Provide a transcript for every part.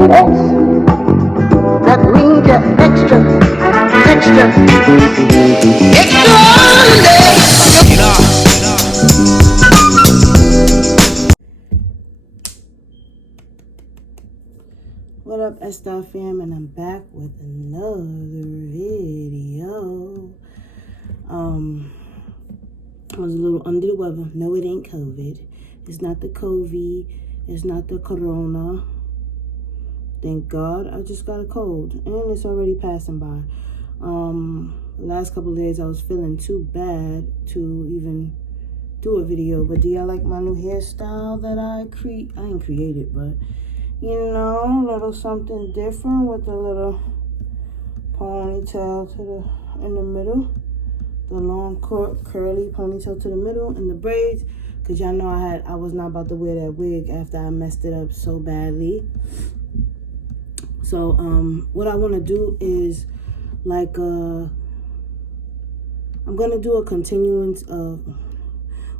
That means you're extra What up, S-Star fam? And I'm back with another video. I was a little under the weather. No, it ain't COVID. It's not the COVID. It's not the corona. Thank God. I just got a cold. And it's already passing by. The last couple of days I was feeling too bad to even do a video. But do y'all like my new hairstyle that I ain't created, but you know, a little something different with a little ponytail in the middle. The long curly ponytail to the middle and the braids. Cause y'all know I was not about to wear that wig after I messed it up so badly. So what I want to do is like I'm gonna do a continuance of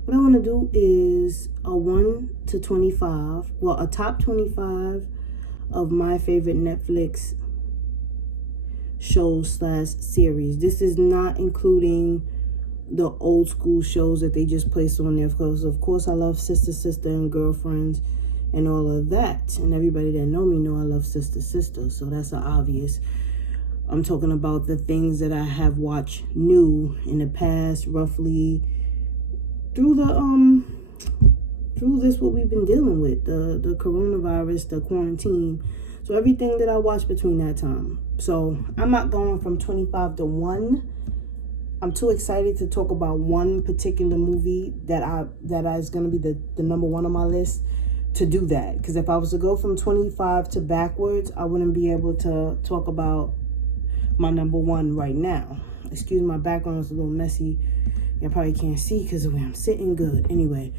what I want to do is a 1 to 25, well, a top 25 of my favorite Netflix shows / series. This is not including the old school shows that they just placed on there. Because of course I love Sister and Girlfriends and all of that. And everybody that know me know I love Sister. So that's an obvious. I'm talking about the things that I have watched new in the past, roughly through this what we've been dealing with, the coronavirus, the quarantine. So everything that I watched between that time. So I'm not going from 25 to 1. I'm too excited to talk about one particular movie that is going to be the number one on my list to do that. Because if I was to go from 25 to backwards, I wouldn't be able to talk about my number one right now. Excuse my background is a little messy. You probably can't see because of where I'm sitting. Good. Anyway.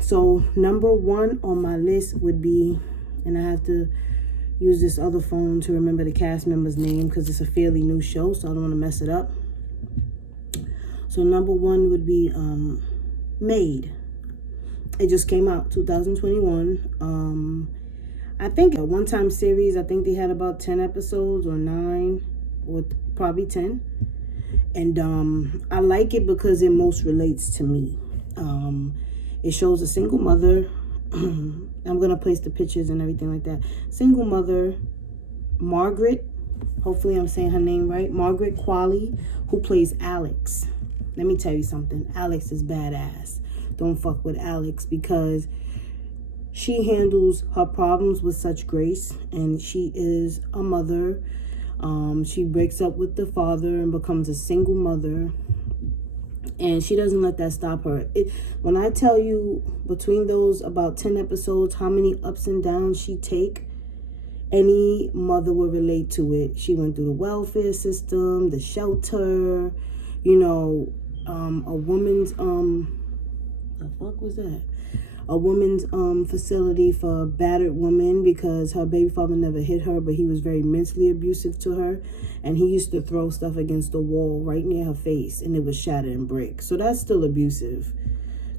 So number one on my list would be, and I have to use this other phone to remember the cast member's name because it's a fairly new show, so I don't want to mess it up. So number one would be Maid. It just came out 2021. I think a one-time series. I think they had about 10 episodes or 9 or probably 10. And I like it because it most relates to me. It shows a single mother. I'm going to place the pictures and everything like that. Single mother, Margaret. Hopefully I'm saying her name right. Margaret Kaale, who plays Alex. Let me tell you something. Alex is badass. Don't fuck with Alex because she handles her problems with such grace. And she is a mother. She breaks up with the father and becomes a single mother. And she doesn't let that stop her. When I tell you between those about 10 episodes, how many ups and downs she take, any mother will relate to it. She went through the welfare system, the shelter, you know, a woman's, the fuck was that? A woman's facility for battered women because her baby father never hit her, but he was very mentally abusive to her. And he used to throw stuff against the wall right near her face and it would shatter and break. So that's still abusive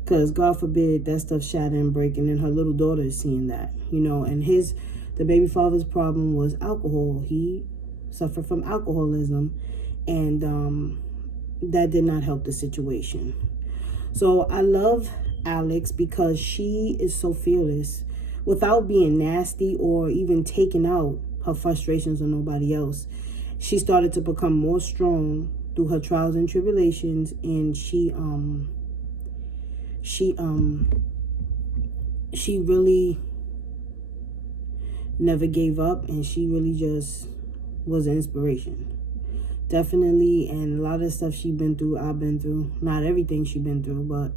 because God forbid that stuff shatter and break. And then her little daughter is seeing that, you know, and the baby father's problem was alcohol. He suffered from alcoholism and that did not help the situation. So I love Alex because she is so fearless without being nasty or even taking out her frustrations on nobody else. She started to become more strong through her trials and tribulations, and she really never gave up, and she really just was an inspiration. Definitely, and a lot of stuff she's been through, I've been through. Not everything she's been through, but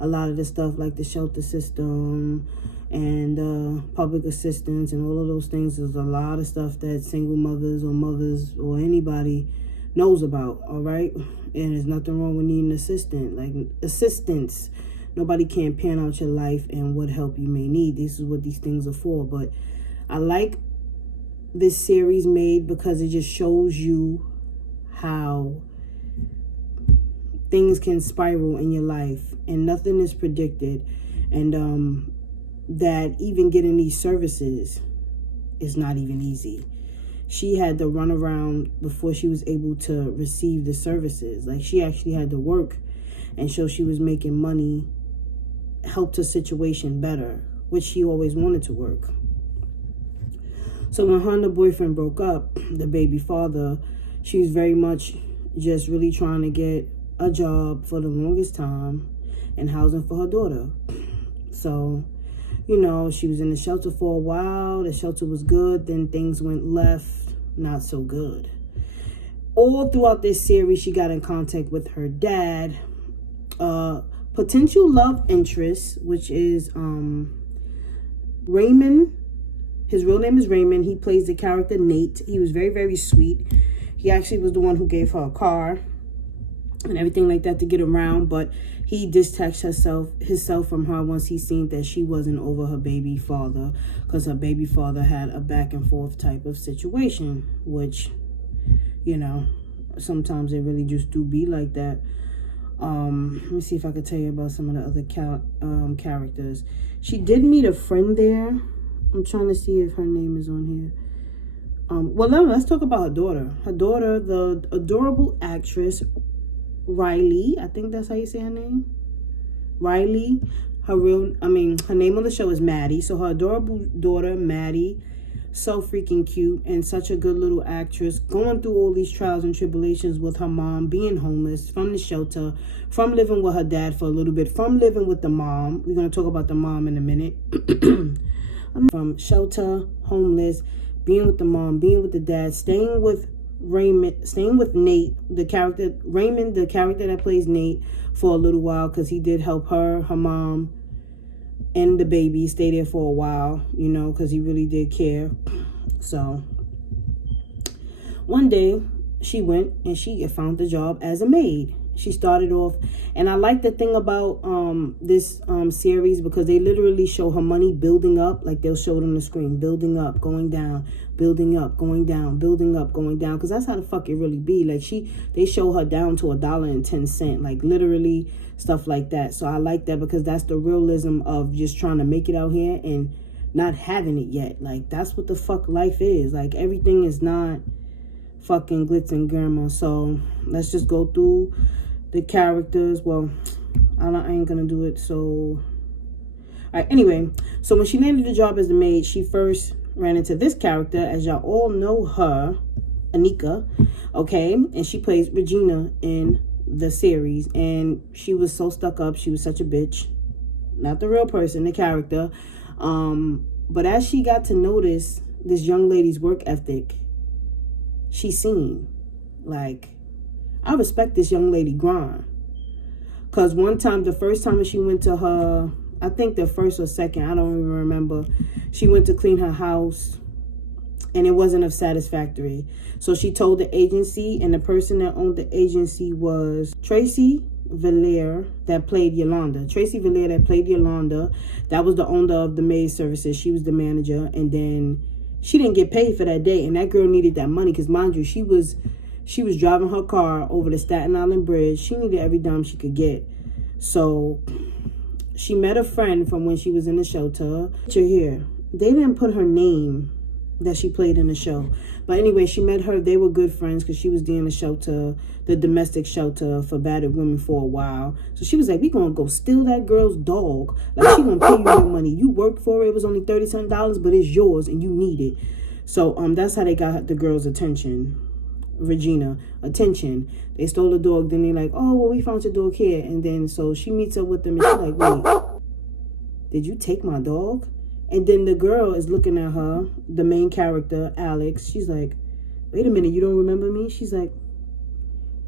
a lot of the stuff like the shelter system and public assistance and all of those things. There's a lot of stuff that single mothers or anybody knows about, all right? And there's nothing wrong with needing assistance. Nobody can pan out your life and what help you may need. This is what these things are for. But I like this series Maid because it just shows you how things can spiral in your life and nothing is predicted. And that even getting these services is not even easy. She had to run around before she was able to receive the services. Like, she actually had to work and show she was making money, helped her situation better, which she always wanted to work. So when her and the boyfriend broke up, the baby father, she was very much just really trying to get a job for the longest time and housing for her daughter. So, you know, she was in the shelter for a while. The shelter was good. Then things went left, not so good. All throughout this series, she got in contact with her dad, potential love interest, which is Raymond. His real name is Raymond. He plays the character Nate. He was very, very sweet. He actually was the one who gave her a car and everything like that to get around, but he distanced himself from her once he seen that she wasn't over her baby father, because her baby father had a back and forth type of situation, which, you know, sometimes it really just do be like that. Let me see if I could tell you about some of the other characters. She did meet a friend there. I'm trying to see if her name is on here. Well, let's talk about her daughter. Her daughter, the adorable actress Riley. I think that's how you say her name. Riley. Her name on the show is Maddie. So her adorable daughter, Maddie, so freaking cute and such a good little actress, going through all these trials and tribulations with her mom, being homeless, from the shelter, from living with her dad for a little bit, from living with the mom. We're going to talk about the mom in a minute. From shelter, homeless, being with the mom, being with the dad, staying with Raymond, staying with Nate, the character, Raymond, the character that plays Nate, for a little while, because he did help her mom, and the baby stay there for a while, you know, because he really did care. So one day she went and she found the job as a maid. She started off, and I like the thing about this series, because they literally show her money building up. Like, they'll show it on the screen, building up, going down, building up, going down, building up, going down, because that's how the fuck it really be. Like, they show her down to $1.10, like literally stuff like that. So I like that, because that's the realism of just trying to make it out here and not having it yet. Like, that's what the fuck life is. Like, everything is not fucking glitz and glamour. So let's just go through the characters. Well, I ain't gonna do it. So, all right, anyway, so when she landed the job as the maid, she first ran into this character, as y'all all know her, Anika, okay? And she plays Regina in the series, and she was so stuck up. She was such a bitch. Not the real person, the character. But as she got to notice this young lady's work ethic, she seen, like, I respect this young lady grind. Because one time, the first time she went to her, I think the first or second, I don't even remember, she went to clean her house, and it wasn't of satisfactory. So she told the agency, and the person that owned the agency was Tracy Villiers, that played Yolanda. Tracy Villiers, that played Yolanda, that was the owner of the Maid services. She was the manager, and then she didn't get paid for that day, and that girl needed that money, because mind you, she was driving her car over the Staten Island Bridge. She needed every dime she could get. So she met a friend from when she was in the shelter. Here, they didn't put her name that she played in the show. But anyway, she met her. They were good friends, because she was in the shelter, the domestic shelter for battered women, for a while. So she was like, we going to go steal that girl's dog. Like, she going to pay you your money. You worked for it. It was only $30-something, but it's yours and you need it. So that's how they got the girl's attention. Regina attention. They stole the dog. Then they like, oh, well, we found your dog here. And then so she meets up with them, and she's like, wait, did you take my dog? And then the girl is looking at her, the main character, Alex. She's like, wait a minute, you don't remember me? She's like,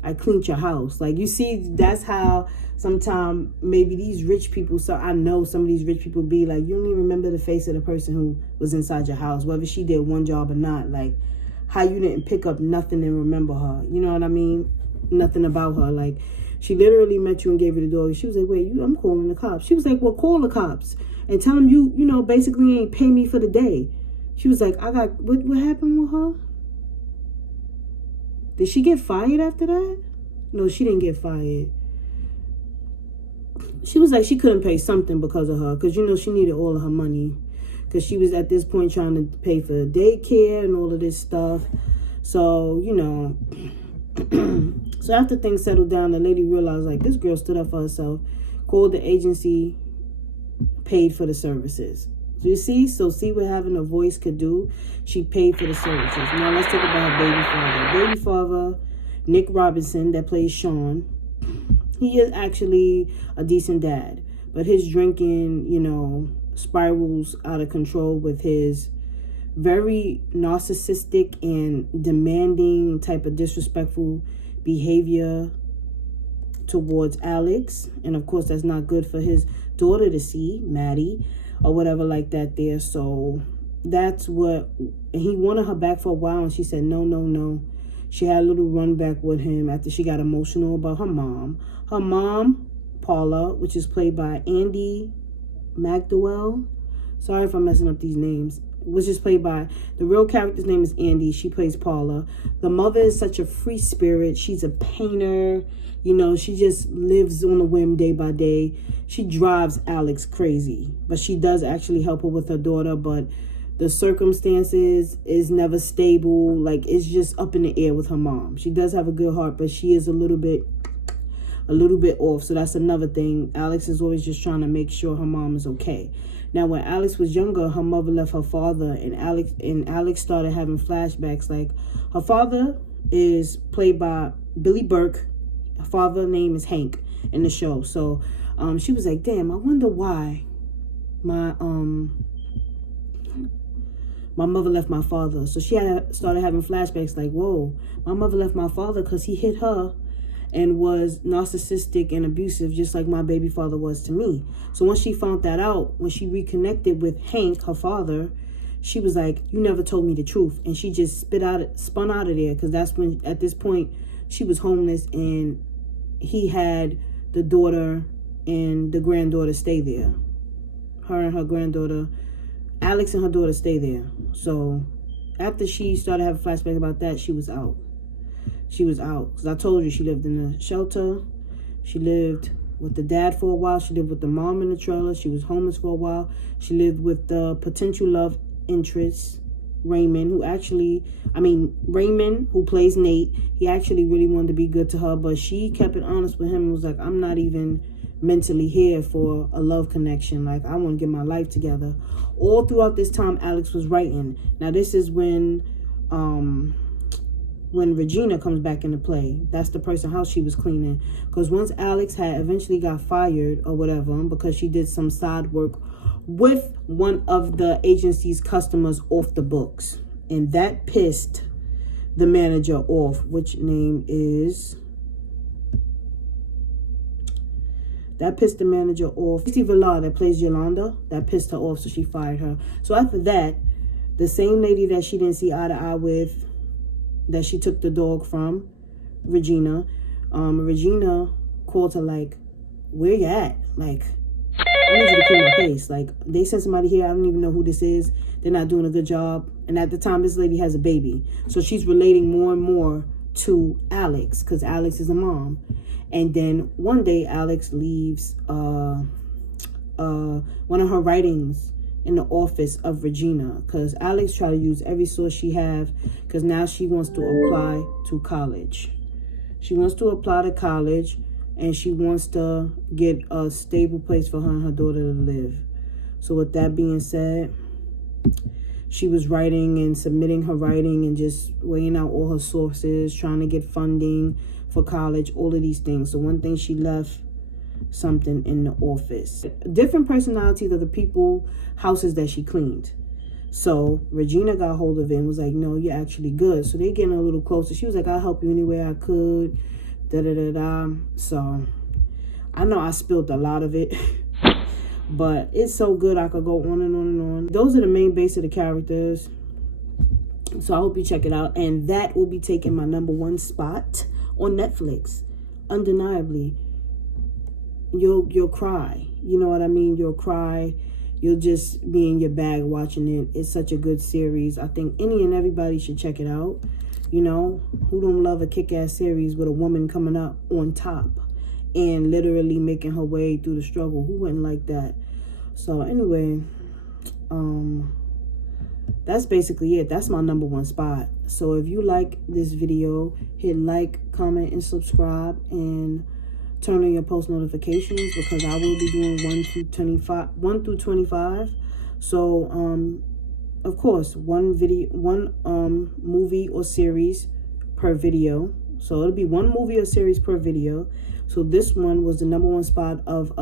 I cleaned your house. Like, you see, that's how sometimes maybe these rich people, so I know some of these rich people be like, you don't even remember the face of the person who was inside your house, whether she did one job or not. Like, how you didn't pick up nothing and remember her. You know what I mean? Nothing about her. Like, she literally met you and gave you the dog. She was like, wait, I'm calling the cops. She was like, well, call the cops and tell them you know, basically ain't pay me for the day. She was like, what happened with her? Did she get fired after that? No, she didn't get fired. She was like, she couldn't pay something because of her, because, you know, she needed all of her money. because she was at this point trying to pay for daycare and all of this stuff. So, you know, so after things settled down, the lady realized, like, this girl stood up for herself, called the agency, paid for the services. So you see? So see what having a voice could do? She paid for the services. Now let's talk about her baby father. Baby father, Nick Robinson, that plays Sean, he is actually a decent dad. But his drinking, you know, spirals out of control with his very narcissistic and demanding type of disrespectful behavior towards Alex. And of course, that's not good for his daughter to see, Maddie, or whatever like that there. So that's what, and he wanted her back for a while, and she said no, no, no. She had a little run back with him after she got emotional about her mom. Her mom, Paula, which is played by Andy McDowell. Sorry if I'm messing up these names. Which is played by, the real character's name is Andy. She plays Paula. The mother is such a free spirit. She's a painter. You know, she just lives on a whim day by day. She drives Alex crazy. But she does actually help her with her daughter. But the circumstances is never stable. Like, it's just up in the air with her mom. She does have a good heart, but she is a little bit off. So that's another thing. Alex is always just trying to make sure her mom is okay. Now, when Alex was younger, her mother left her father, and Alex started having flashbacks. Like, her father is played by Billy Burke. Her father's name is Hank in the show. So, she was like, damn, I wonder why my mother left my father. So she started having flashbacks like, whoa, my mother left my father because he hit her and was narcissistic and abusive, just like my baby father was to me. So once she found that out, when she reconnected with Hank, her father, she was like, you never told me the truth. And she just spun out of there, because that's when, at this point, she was homeless, and he had the daughter and the granddaughter stay there. Her and her granddaughter, Alex and her daughter, stay there. So after she started having flashbacks about that, she was out. She was out. Because I told you, she lived in a shelter. She lived with the dad for a while. She lived with the mom in the trailer. She was homeless for a while. She lived with the potential love interest, Raymond, Raymond, who plays Nate. He actually really wanted to be good to her, but she kept it honest with him and was like, I'm not even mentally here for a love connection. Like, I want to get my life together. All throughout this time, Alex was writing. Now, this is when Regina comes back into play. That's the person's house she was cleaning. Because once Alex had eventually got fired or whatever, because she did some side work with one of the agency's customers off the books. And that pissed the manager off, which name is... That pissed the manager off. Villa, that plays Yolanda, that pissed her off, so she fired her. So after that, the same lady that she didn't see eye to eye with, that she took the dog from, Regina, Regina called her like, where you at? Like, I need you to clean my face. Like, they sent somebody here, I don't even know who this is. They're not doing a good job. And at the time, this lady has a baby. So she's relating more and more to Alex, because Alex is a mom. And then one day, Alex leaves one of her writings in the office of Regina, because Alex tried to use every source she have, because now she wants to apply to college. She wants to apply to college, and she wants to get a stable place for her and her daughter to live. So with that being said, she was writing and submitting her writing and just weighing out all her sources, trying to get funding for college, all of these things. So one thing, she left something in the office. Different personalities of the people, houses that she cleaned. So Regina got hold of it and was like, no, you're actually good. So they getting a little closer. She was like, I'll help you any way I could. So I know I spilled a lot of it, but it's so good I could go on and on and on. Those are the main base of the characters. So I hope you check it out. And that will be taking my #1 spot on Netflix. Undeniably. You'll cry. You know what I mean? You'll cry. You'll just be in your bag watching it. It's such a good series. I think any and everybody should check it out. You know, who don't love a kick-ass series with a woman coming up on top and literally making her way through the struggle? Who wouldn't like that? So anyway, that's basically it. That's my number one spot. So if you like this video, hit like, comment, and subscribe, and turn on your post notifications, because I will be doing 1 through 25. So of course, one movie or series per video. So it'll be one movie or series per video. So this one was the number one spot of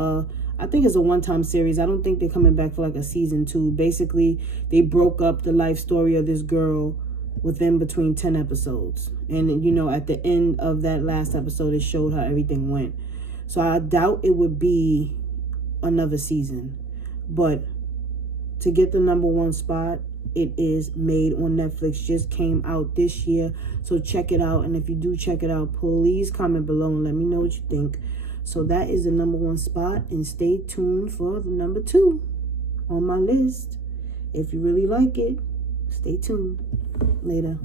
I think it's a one-time series. I don't think they're coming back for like a season 2. Basically, they broke up the life story of this girl within between 10 episodes. And, you know, at the end of that last episode, it showed how everything went. So I doubt it would be another season. But to get the number one spot, it is Maid on Netflix. Just came out this year. So check it out. And if you do check it out, please comment below and let me know what you think. So that is the number one spot. And stay tuned for the number 2 on my list. If you really like it, stay tuned. Later.